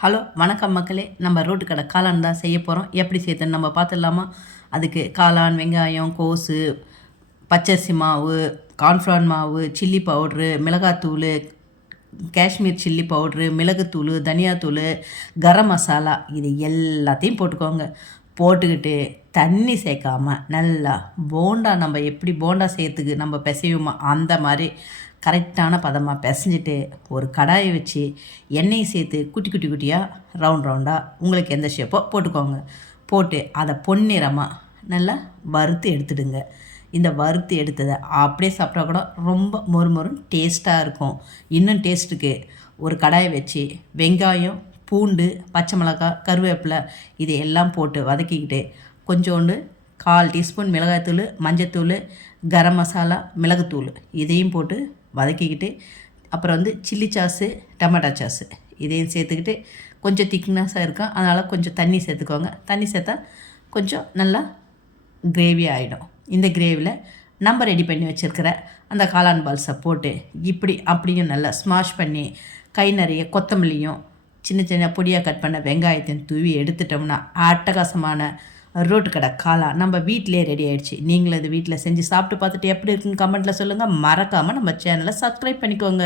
Hello வணக்கம் மக்களே. நம்ம ரோட்டு கடை காளான் தான் செய்ய போகிறோம். எப்படி செய்யுதுன்னு நம்ம பார்த்துடலாமா? அதுக்கு காளான், வெங்காயம், கோஸு, பச்சரிசி மாவு, கார்ன்ஃப்ளவர் மாவு, சில்லி பவுட்ரு, மிளகாத்தூள், காஷ்மீர் சில்லி பவுட்ரு, மிளகுத்தூள், தனியாத்தூள், கரம் மசாலா இது எல்லாத்தையும் போட்டுக்கோங்க. போட்டுக்கிட்டு தண்ணி சேர்க்காமல் நல்லா போண்டா நம்ம எப்படி போண்டா செய்யறதுக்கு நம்ம பிசையுமா அந்த மாதிரி கரெக்டான பதமாக பிசைஞ்சிட்டு ஒரு கடாயை வச்சு எண்ணெயை சேர்த்து குட்டி குட்டி குட்டியாக ரவுண்டாக உங்களுக்கு எந்த ஷேப்போ போட்டுக்கோங்க. போட்டு அதை பொன்னிறமாக நல்லா வறுத்து எடுத்துடுங்க. இந்த வறுத்து எடுத்ததை அப்படியே சாப்பிட்டா கூட ரொம்ப மொறுமொறுன்னு டேஸ்ட்டாக இருக்கும். இன்னும் டேஸ்ட்டுக்கு ஒரு கடாயை வச்சு வெங்காயம், பூண்டு, பச்சை மிளகாய், கருவேப்பிலை இது எல்லாம் போட்டு வதக்கிக்கிட்டு கொஞ்சோண்டு 1/4 டீஸ்பூன் மிளகாய்த்தூள், மஞ்சத்தூள், கரம் மசாலா, மிளகுத்தூள் இதையும் போட்டு வதக்கிக்கிட்டு அப்புறம் சில்லி சாஸு, டமாட்டா சாஸு இதையும் சேர்த்துக்கிட்டு கொஞ்சம் திக்னஸாக இருக்கும். அதனால் கொஞ்சம் தண்ணி சேர்த்துக்கோங்க. தண்ணி சேர்த்தா கொஞ்சம் நல்லா கிரேவி ஆகிடும். இந்த கிரேவியில் நம்ம ரெடி பண்ணி வச்சுருக்கிற அந்த காளான் பால்ஸை போட்டு இப்படி அப்படியும் நல்லா ஸ்மாஷ் பண்ணி கை நிறைய கொத்தமல்லியும் சின்ன சின்ன பொடியாக கட் பண்ண வெங்காயத்தையும் தூவி எடுத்துட்டோம்னா அட்டகாசமான ரோட்டு கடை காளான் நம்ம வீட்டிலே ரெடி ஆகிடுச்சு. நீங்களும் இது வீட்டில் செஞ்சு சாப்பிட்டு பார்த்துட்டு எப்படி இருக்குன்னு கமெண்ட்டில் சொல்லுங்கள். மறக்காமல் நம்ம சேனலை சப்ஸ்கிரைப் பண்ணிக்கோங்க.